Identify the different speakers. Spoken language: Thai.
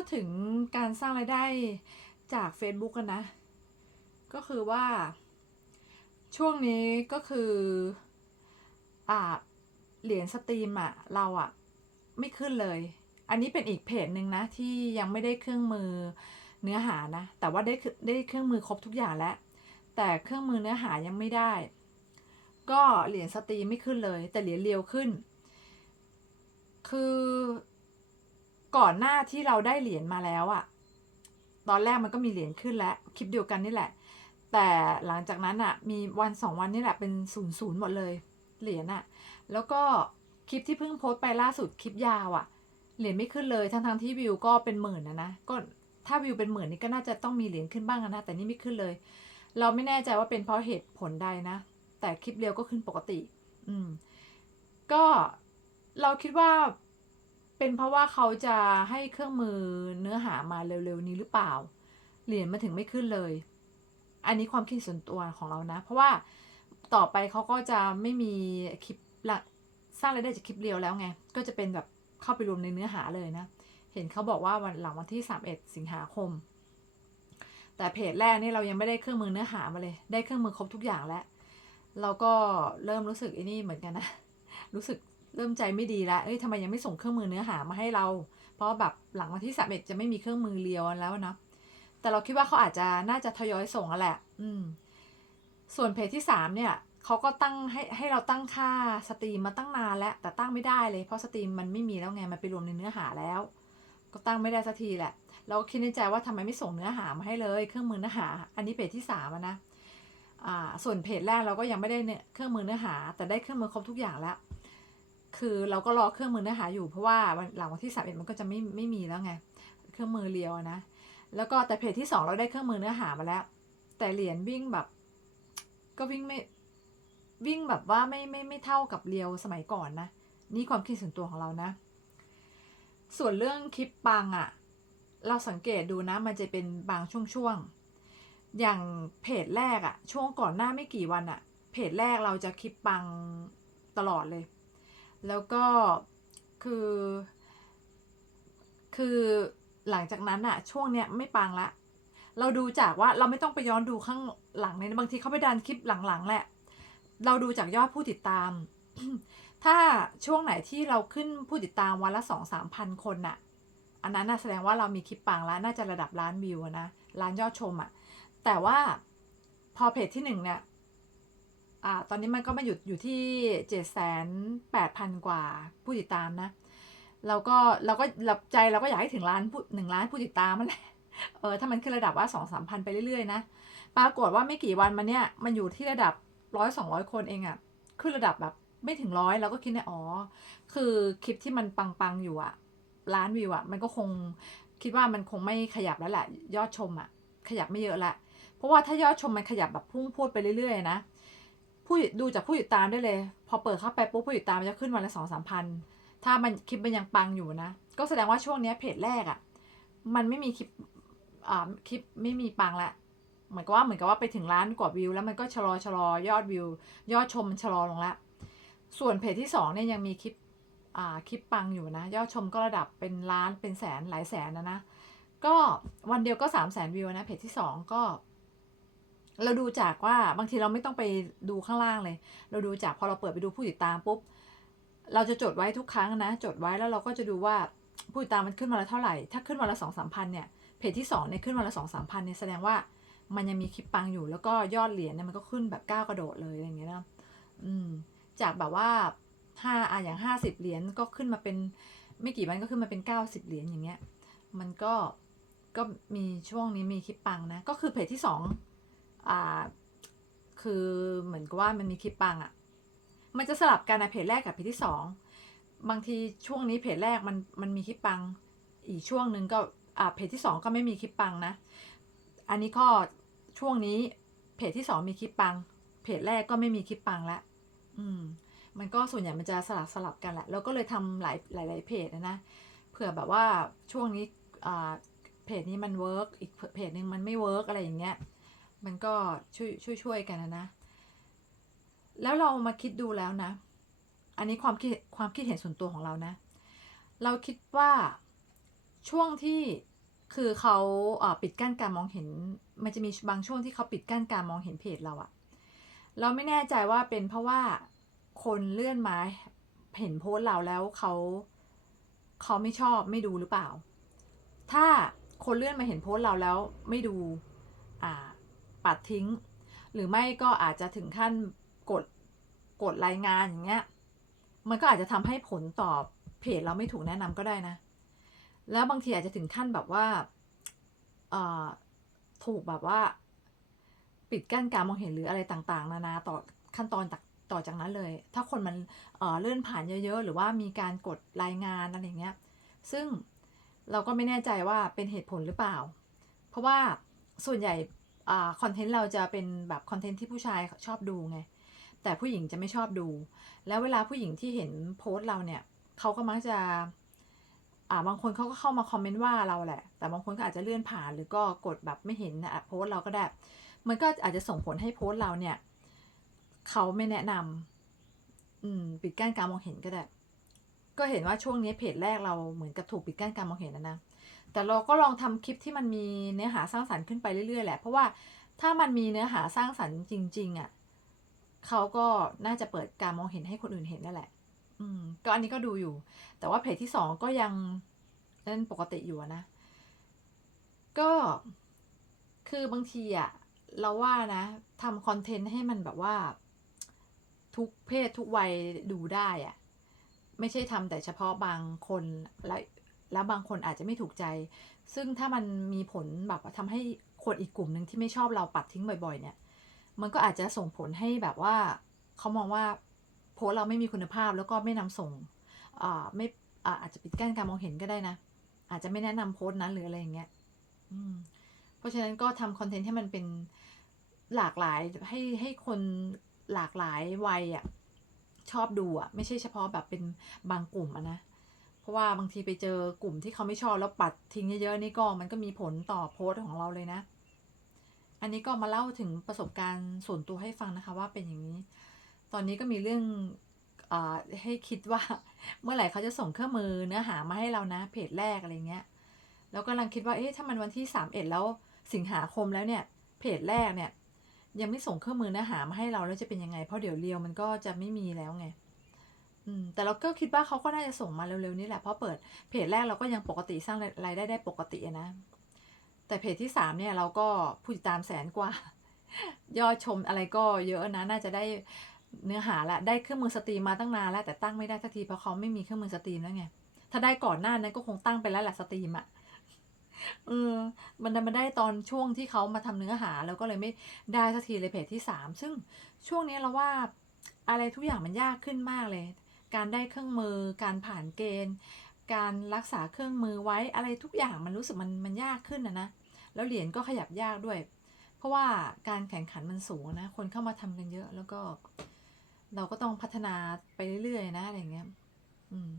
Speaker 1: ดถึงการสร้างรายได้จาก Facebook กันนะ ก็คือว่า ช่วงนี้ก็คืออ่าเหรียญสตรีมอะเราอะไม่ขึ้นเลย อันนี้เป็นอีกเพจหนึ่งนะ ที่ยังไม่ได้เครื่องมือเนื้อหานะ แต่ว่าได้เคได้เครื่องมือครบทุกอย่างแล้ว แต่เครื่องมือเนื้อหายังไม่ได้ ก็เหรียญสตรีมไม่ขึ้นเลย แต่เหรียญเรียวขึ้น คือ ก่อนหน้าที่เราได้เหรียญมาแล้วอะตอนแรกมันก็มีเหรียญขึ้นแล้วคลิปเดียวกันนี่แหละ แต่หลังจากนั้นอะมีวันสองวันนี่แหละเป็นศูนย์ศูนย์หมดเลยเหรียญอะแล้วก็คลิปที่เพิ่งโพสต์ไปล่าสุดคลิปยาวอะเหรียญไม่ขึ้นเลยทั้งทงๆที่วิวก็เป็นหมื่นนะนะก็ถ้าวิวเป็นหมื่นนี่ก็น่าจะต้องมีเหรียญขึ้นบ้างนะแต่นี่ไม่ขึ้นเลย เราไม่แน่ใจว่าเป็นเพราะเหตุผลใดนะ แต่คลิปเร็วก็ขึ้นปกติ อืม ก็เราคิดว่า เป็นเพราะว่าเขาจะให้เครื่องมือเนื้อหามาเร็วๆนี้หรือเปล่า เหรียญมาถึงไม่ขึ้นเลย อันนี้ความคิดส่วนตัวของเรานะ เพราะว่าต่อไปเขาก็จะไม่มีคลิปลสร้างรายได้จากคลิปเรียวแล้วไง ก็จะเป็นแบบเข้าไปรวมในเนื้อหาเลยนะ เห็นเขาบอกว่าวันหลังวันที่ 31 สิงหาคม แต่เพจแรกนี่เรายังไม่ได้เครื่องมือเนื้อหามาเลย ได้เครื่องมือครบทุกอย่างแล้ว เราก็เริ่มรู้สึกไอ้นี่เหมือนกันนะ รู้สึก เริ่มใจไม่ดีแล้ว เอ้ยทำไมยังไม่ส่งเครื่องมือเนื้อหามาให้เรา เพราะแบบหลังวันที่สามเอ็ดจะไม่มีเครื่องมือเรียวแล้วเนาะแต่เราคิดว่าเขาอาจจะน่าจะทยอยส่งแหละ อืม ส่วนเพจที่สามเนี่ยเขาก็ตั้งให้ให้เราตั้งค่าสตรีมมาตั้งนานแล้ว แต่ตั้งไม่ได้เลยเพราะสตรีมมันไม่มีแล้วไง มันไปรวมในเนื้อหาแล้ว ก็ตั้งไม่ได้สักทีแหละ เราก็คิดในใจว่าทำไมไม่ส่งเนื้อหามาให้เลย เครื่องมือเนื้อหา อันนี้เพจที่สามนะ อ่า ส่วนเพจแรกเราก็ยังไม่ได้เนี่ยเครื่องมือเนื้อหา แต่ได้เครื่องมือครบทุกอย่างแล้ว คือเราก็รอเครื่องมือเนื้อหาอยู่เพราะว่าวันหลังวันที่สามเอ็ดมันก็จะไม่ไม่มีแล้วไง เครื่องมือเรียวนะ แล้วก็แต่เพจที่สองเราได้เครื่องมือเนื้อหามาแล้ว แต่เหรียญวิ่งแบบ ก็วิ่งไม่วิ่งแบบว่าไม่ไม่ไม่เท่ากับเรียวสมัยก่อนนะ นี่ความคิดส่วนตัวของเรานะ ส่วนเรื่องคลิปปังอะ่ะ เราสังเกตดูนะ มันจะเป็นบางช่วงๆ อย่างเพจแรกอะ่ะ ช่วงก่อนหน้าไม่กี่วันอะ่ะ เพจแรกเราจะคลิปปังตลอดเลย แล้วก็คือคือหลังจากนั้นอะช่วงเนี้ยไม่ปังละ เราดูจากว่าเราไม่ต้องไปย้อนดูข้างหลังเลยนบางทีเขาไปดันคลิปหลังๆแหละ เราดูจากยอดผู้ติดตาม ถ้าช่วงไหนที่เราขึ้นผู้ติดตามวันละสองสามพันคนน่ะ อันนั้นน่ะแสดงว่าเรามีคลิปปังแล้วน่าจะระดับล้านวิวนะล้านยอดชมอะแต่ว่าพอเพจที่หนึ่งเนี่ย อ่าตอนนี้มันก็มาหยุดอยู่ที่เจ็ดแสนแปดพันกว่าผู้ติดตามนะเราก็เราก็หลับใจเราก็อยากให้ถึงล้านผู้หนึ่งล้านผู้ติดตามมันแหละเออถ้ามันขึ้นระดับว่าสองสามพันไปเรื่อยๆนะปรากฏว่าไม่กี่วันมาเนี้ยมันอยู่ที่ระดับร้อยสองร้อยคนเองอะขึ้นระดับแบบไม่ถึงร้อยเราก็คิดเนี่ยอ๋อคือคลิปที่มันปังๆอยู่อะล้านวิวอะมันก็คงคิดว่ามันคงไม่ขยับแล้วแหละยอดชมอะขยับไม่เยอะละเพราะว่าถ้ายอดชมมันขยับแบบพุ่งพรวดไปเรื่อยๆนะ ผู้ดูจากผู้ติดตามได้เลย พอเปิดเข้าไปปุ๊บผู้ติดตามมันจะขึ้นวันละสองสามพันถ้ามันคลิปมันยังปังอยู่นะ ก็แสดงว่าช่วงนี้เพจแรกอะ่ะมันไม่มีคลิปอ่าคลิปไม่มีปังละเหมือนกับว่าเหมือนกับว่าไปถึงล้านกว่าวิว แล้วมันก็ชะลอชะลอยอดวิว ยอดชมมันชะลอลงละส่วนเพจที่สองเนี่ยยังมีคลิปอ่าคลิปปังอยู่นะ ยอดชมก็ระดับเป็นล้านเป็นแสนหลายแสนนะนะก็วันเดียวก็สามแสนวิวนะเพจที่สองก็ เราดูจากว่าบางทีเราไม่ต้องไปดูข้างล่างเลย เราดูจากพอเราเปิดไปดูผู้ติดตามปุ๊บเราจะจดไว้ทุกครั้งนะ จดไว้แล้วเราก็จะดูว่าผู้ติดตามมันขึ้นมาละเท่าไหร่ ถ้าขึ้นวันละสองสามพันเนี่ยเพจที่สองเนี่ยขึ้นวันละสองสามพันเนี่ยแสดงว่ามันยังมีคลิปปังอยู่แล้วก็ยอดเหรียญเนี่ยมันก็ขึ้นแบบก้าวกระโดดเลยอะไรอย่างเงี้ยนะอืมจากแบบว่าห้าอะอย่างห้าสิบเหรียญก็ขึ้นมาเป็นไม่กี่วันก็ขึ้นมาเป็นเก้าสิบเหรียญอย่างเงี้ย มันก็ก็มีช่วงนี้มีคลิปปังนะ ก็คือเพจที่สอง อ่าคือเหมือนกับว่ามันมีคลิปปังอะ่ะ มันจะสลับกันนะเพจแรกกับเพจที่สองบางทีช่วงนี้เพจแรกมันมันมีคลิปปัง อีกช่วงหนึ่งก็อ่าเพจที่สองก็ไม่มีคลิปปังนะ อันนี้ก็ช่วงนี้เพจที่สองมีคลิปปัง เพจแรกก็ไม่มีคลิปปังละอืม มันก็ส่วนใหญ่มันจะสลับสลับกันแหละแล้วก็เลยทำหลายหลายหลายเพจนะนะเผื่อแบบว่าช่วงนี้อ่าเพจนี้มันเวิร์กอีกเพจหนึ่งมันไม่เวิร์กอะไรอย่างเงี้ย มันก็ช่วยช่วยช่วยกันนะนะ แล้วเรามาคิดดูแล้วนะ อันนี้ความคิดความคิดเห็นส่วนตัวของเรานะ เราคิดว่าช่วงที่คือเขาปิดกั้นการมองเห็น มันจะมีบางช่วงที่เขาปิดกั้นการมองเห็นเพจเราอะเราไม่แน่ใจว่าเป็นเพราะว่าคนเลื่อนมาเห็นโพสต์เราแล้วเขาเขาไม่ชอบไม่ดูหรือเปล่า ถ้าคนเลื่อนมาเห็นโพสต์เราแล้วไม่ดู ปัดทิ้ง หรือไม่ก็อาจจะถึงขั้นกดกดรายงานอย่างเงี้ย มันก็อาจจะทำให้ผลตอบเพจเราไม่ถูกแนะนำก็ได้นะ แล้วบางทีอาจจะถึงขั้นแบบว่าถูกแบบว่า ปิดกั้นการมองเห็นหรืออะไรต่างๆ นานาต่อขั้นตอนต่อต่อจากนั้นเลย ถ้าคนมันเเลื่อนผ่านเยอะๆ หรือว่ามีการกดรายงานอะไรเงี้ย ซึ่งเราก็ไม่แน่ใจว่าเป็นเหตุผลหรือเปล่า เพราะว่าส่วนใหญ่ คอนเทนต์เราจะเป็นแบบคอนเทนต์ที่ผู้ชายชอบดูไง แต่ผู้หญิงจะไม่ชอบดู แล้วเวลาผู้หญิงที่เห็นโพสต์เราเนี่ยเขาก็มักจะอ่าบางคนเขาก็เข้ามาคอมเมนต์ว่าเราแหละ แต่บางคนก็อาจจะเลื่อนผ่าน หรือก็กดแบบไม่เห็นนะโพสต์เราก็ได้ มันก็อาจจะส่งผลให้โพสต์เราเนี่ยเขาไม่แนะนำอืม ปิดกั้นการมองเห็นก็ได้ ก็เห็นว่าช่วงนี้เพจแรกเราเหมือนกับถูกปิดกั้นการมองเห็นนะนะ แต่เราก็ลองทำคลิปที่มันมีเนื้อหาสร้างสรรค์ขึ้นไปเรื่อยๆแหละ เพราะว่าถ้ามันมีเนื้อหาสร้างสรรค์จริง ๆอะเขาก็น่าจะเปิดการมองเห็นให้คนอื่นเห็นนั่นแหละ อืม ก็อันนี้ก็ดูอยู่ แต่ว่าเพจที่สองก็ยังเล่นปกติอยู่นะ ก็คือบางทีอะเราว่านะทำคอนเทนต์ให้มันแบบว่า ทุกเพศทุกวัยดูได้อะไม่ใช่ทำแต่เฉพาะบางคนและ แล้วบางคนอาจจะไม่ถูกใจ ซึ่งถ้ามันมีผลแบบว่าทำให้คนอีกกลุ่มหนึ่งที่ไม่ชอบเราปัดทิ้งบ่อย ๆ เนี่ย มันก็อาจจะส่งผลให้แบบว่าเขามองว่าโพสเราไม่มีคุณภาพแล้วก็ไม่นำส่งอ่าไม่อาอาจจะปิดกั้นการมองเห็นก็ได้นะ อาจจะไม่แนะนำโพสนั้นหรืออะไรอย่างเงี้ยอืมเพราะฉะนั้นก็ทำคอนเทนต์ให้มันเป็นหลากหลายให้ให้คนหลากหลายวัยอะชอบดูอะ ไม่ใช่เฉพาะแบบเป็นบางกลุ่มอะนะ ราะว่าบางทีไปเจอกลุ่มที่เขาไม่ชอบแล้วปัดทิ้งเยอะๆนี่ก็มันก็มีผลต่อโพสต์ของเราเลยนะ อันนี้ก็มาเล่าถึงประสบการณ์ส่วนตัวให้ฟังนะคะว่าเป็นอย่างนี้ ตอนนี้ก็มีเรื่องอให้คิดว่าเมื่อไหร่เขาจะส่งเครื่องมือเนื้อหามาให้เรานะเพจแรกอะไรเงี้ย แล้วก็กำลังคิดว่าเอ๊ะถ้ามันวันที่สามเอ็ดแล้วสิงหาคมแล้วเนี่ยเพจแรกเนี่ยยังไม่ส่งเครื่องมือเนื้อหามาให้เราแล้วจะเป็นยังไง เพราะเดี๋ยวเรียวมันก็จะไม่มีแล้วไง แต่เราก็คิดว่าเขาก็น่าจะส่งมาเร็วๆนี้แหละเพราะเปิดเพจแรกเราก็ยังปกติสร้างรายได้ได้ปกตินะ แต่เพจที่สามเนี่ยเราก็ผู้ติดตามแสนกว่า ยอดชมอะไรก็เยอะนะน่าจะได้เนื้อหาละได้เครื่องมือสตรีมมาตั้งนานแล้วแต่ตั้งไม่ได้สักทีเพราะเขาไม่มีเครื่องมือสตรีมแล้วไงถ้าได้ก่อนหน้านั้นก็คงตั้งไปแล้วแหละสตรีมอะเออมันดันมาได้ตอนช่วงที่เขามาทำเนื้อหาแล้วก็เลยไม่ได้สักทีเลยเพจที่สามซึ่งช่วงนี้เราว่าอะไรทุกอย่างมันยากขึ้นมากเลย การได้เครื่องมือ การผ่านเกณฑ์ การรักษาเครื่องมือไว้อะไรทุกอย่างมันรู้สึกมันมันยากขึ้นนะนะ แล้วเหรียญก็ขยับยากด้วย เพราะว่าการแข่งขันมันสูงนะ คนเข้ามาทำกันเยอะแล้วก็ เราก็ต้องพัฒนาไปเรื่อยๆนะอะไรอย่างเงี้ย อืม